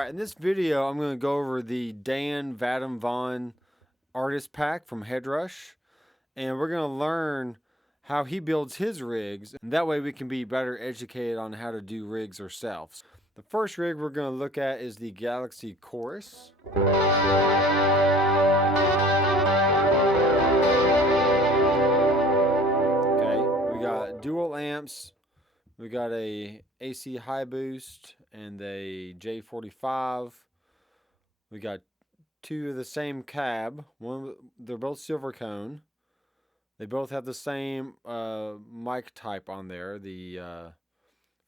Alright, in this video I'm going to go over the Vadim Von artist pack from Headrush, and we're going to learn how he builds his rigs, and that way we can be better educated on how to do rigs ourselves. The first rig we're going to look at is the Galaxy Chorus. Okay, we got dual amps. We got a AC high boost and a J45. We got two of the same cab. They're both silver cone. They both have the same mic type on there, the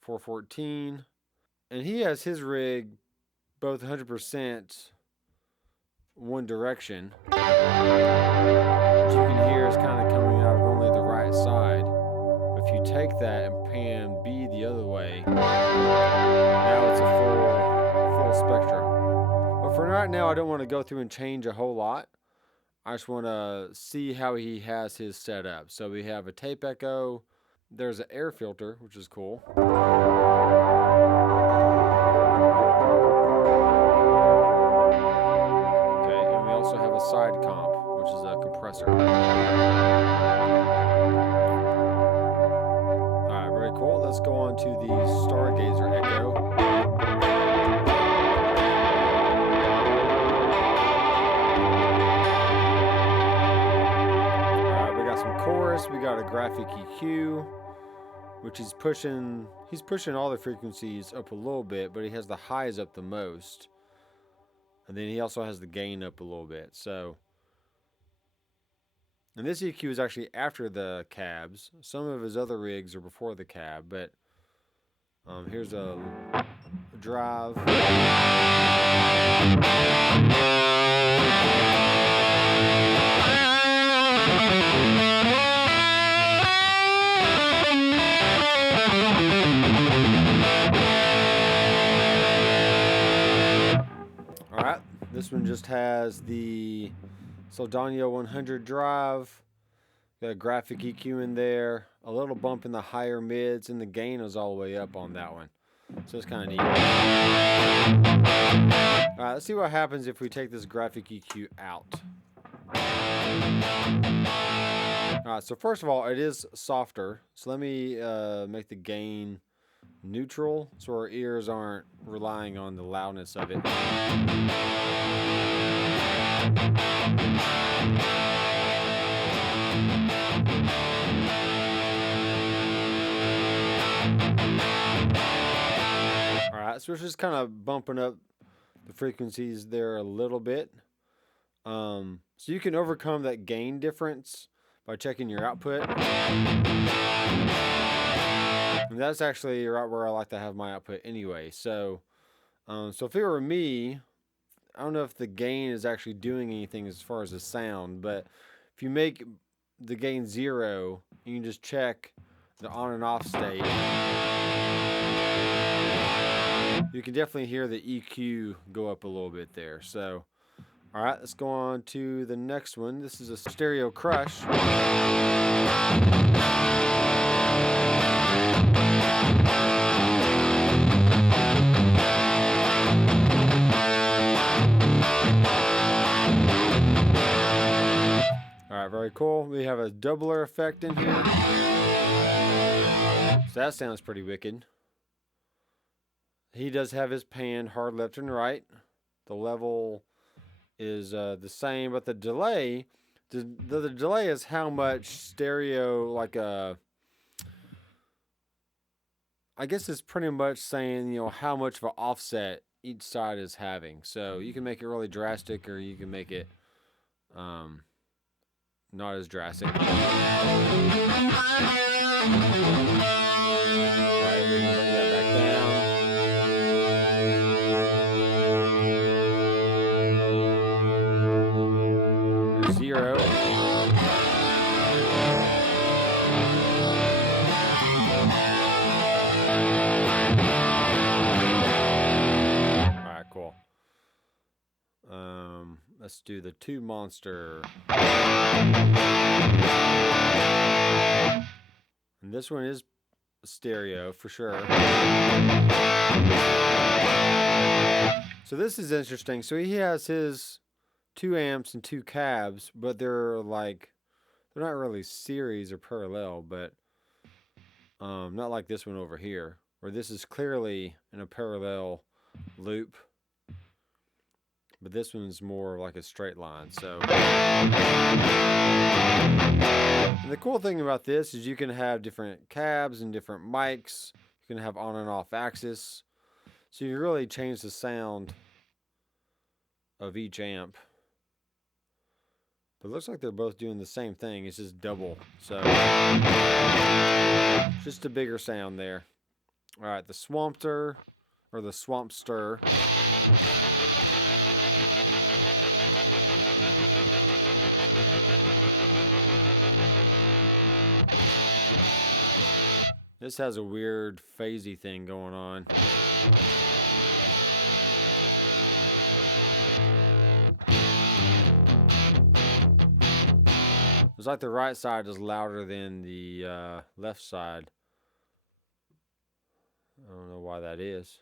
414. And he has his rig both 100% one direction. As you can hear, it's kind of coming out of only the right side. If you take that and pan B the other way, now it's a full spectrum. But for right now, I don't want to go through and change a whole lot. I just want to see how he has his set up. So we have a tape echo. There's an air filter, which is cool. Okay, and we also have a side comp, which is a compressor. Cool. Let's go on to the Stargazer Echo. We got some chorus. We got a graphic EQ, which he's pushing all the frequencies up a little bit, but he has the highs up the most. And then he also has the gain up a little bit. So, and this EQ is actually after the cabs. Some of his other rigs are before the cab, but here's a drive. Alright, this one just has the Saldana 100 drive, got a graphic EQ in there, a little bump in the higher mids, and the gain is all the way up on that one. So it's kind of neat. Alright, let's see what happens if we take this graphic EQ out. Alright, so first of all, it is softer. So let me make the gain neutral so our ears aren't relying on the loudness of it. Alright, so we're just kind of bumping up the frequencies there a little bit. So you can overcome that gain difference by checking your output. And that's actually right where I like to have my output anyway. So, so if it were me, I don't know if the gain is actually doing anything as far as the sound, but if you make the gain 0, you can just check the on and off state. You can definitely hear the EQ go up a little bit there. So, all right, let's go on to the next one. This is a Stereo Crush. Very cool. We have a doubler effect in here. So that sounds pretty wicked. He does have his pan hard left and right. The level is the same, but the delay, the delay is how much stereo, like I guess it's pretty much saying, you know, how much of an offset each side is having. So you can make it really drastic, or you can make it not as drastic. Right, we can bring that back down. 0. Alright, cool. Let's do the 2 monster. And this one is stereo for sure. So this is interesting. So he has his 2 amps and 2 cabs, but they're not really series or parallel, but not like this one over here, where this is clearly in a parallel loop, but this one's more like a straight line. So and the cool thing about this is you can have different cabs and different mics. You can have on and off axis, so you really change the sound of each amp. But it looks like they're both doing the same thing. It's just double. So just a bigger sound there. All right, the Swampster or the Swampster. This has a weird phasey thing going on. It's like the right side is louder than the left side. I don't know why that is.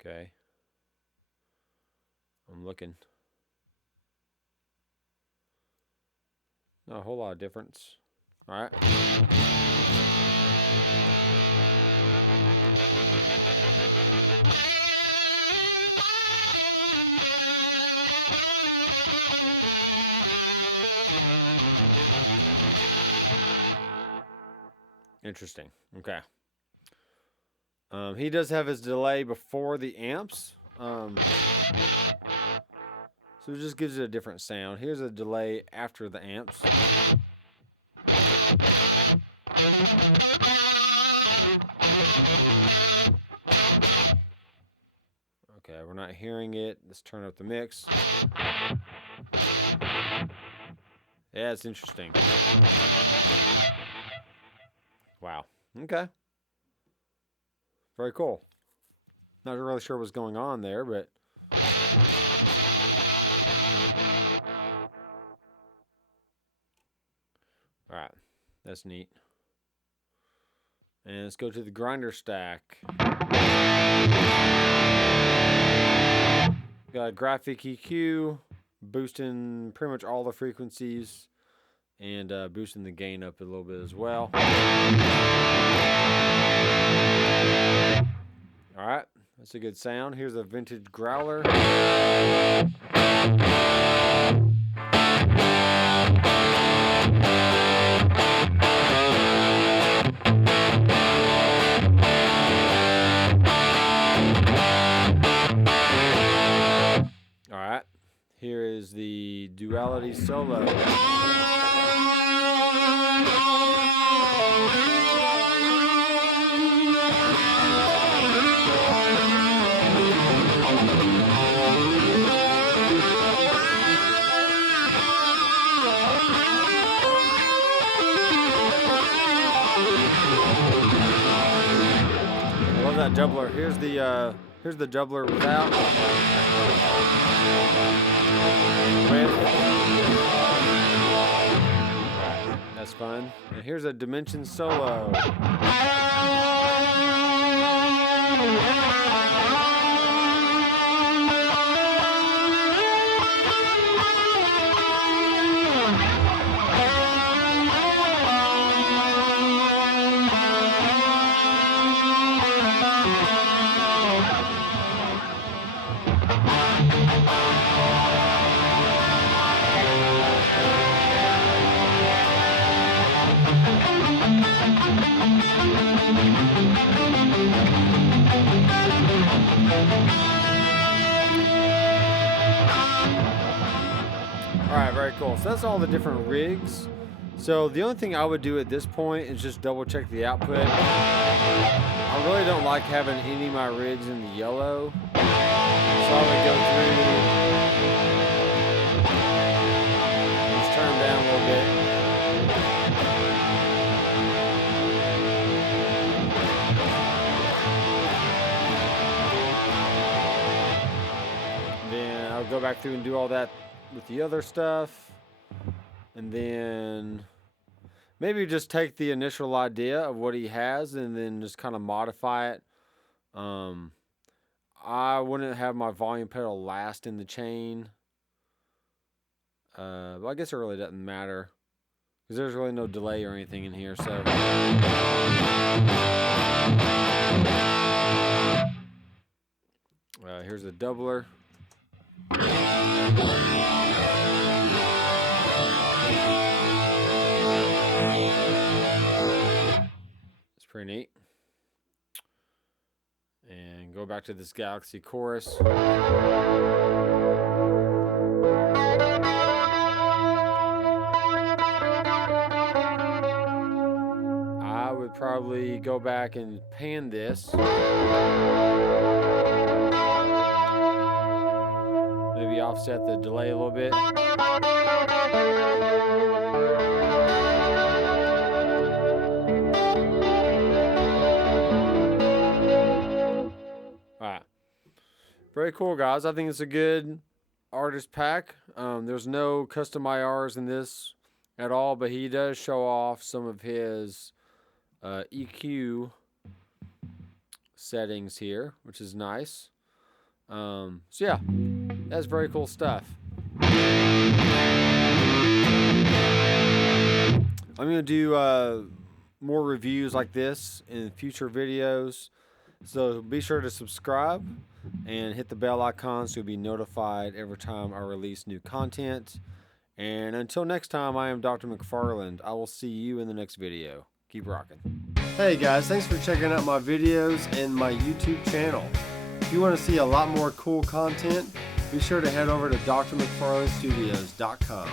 Okay. I'm looking. Not a whole lot of difference. All right. Interesting. Okay. He does have his delay before the amps. So it just gives it a different sound. Here's a delay after the amps. Okay, we're not hearing it. Let's turn up the mix. Yeah, it's interesting. Wow. Okay. Very cool. Not really sure what's going on there, but all right. That's neat. And let's go to the grinder stack. Got a graphic EQ, boosting pretty much all the frequencies, and boosting the gain up a little bit as well. All right, that's a good sound. Here's a vintage growler. All right, here is the duality solo. That doubler. Here's the doubler without. With. That's fun. And here's a dimension solo. Alright, very cool. So that's all the different rigs. So the only thing I would do at this point is just double check the output. I really don't like having any of my rigs in the yellow. So I would go through, just turn them down a little bit. Then I'll go back through and do all that with the other stuff, and then maybe just take the initial idea of what he has and then just kind of modify it. I wouldn't have my volume pedal last in the chain. But I guess it really doesn't matter, because there's really no delay or anything in here. So here's the doubler. It's pretty neat. And go back to this Galaxy chorus. I would probably go back and pan this. Maybe offset the delay a little bit. Alright. Very cool, guys. I think it's a good artist pack. There's no custom IRs in this at all, but he does show off some of his EQ settings here, which is nice. So yeah, that's very cool stuff. I'm going to do more reviews like this in future videos, so be sure to subscribe and hit the bell icon so you'll be notified every time I release new content. And until next time, I am Dr. McFarland. I will see you in the next video. Keep rocking. Hey guys, thanks for checking out my videos and my YouTube channel. If you want to see a lot more cool content, be sure to head over to drmcfarlandstudios.com.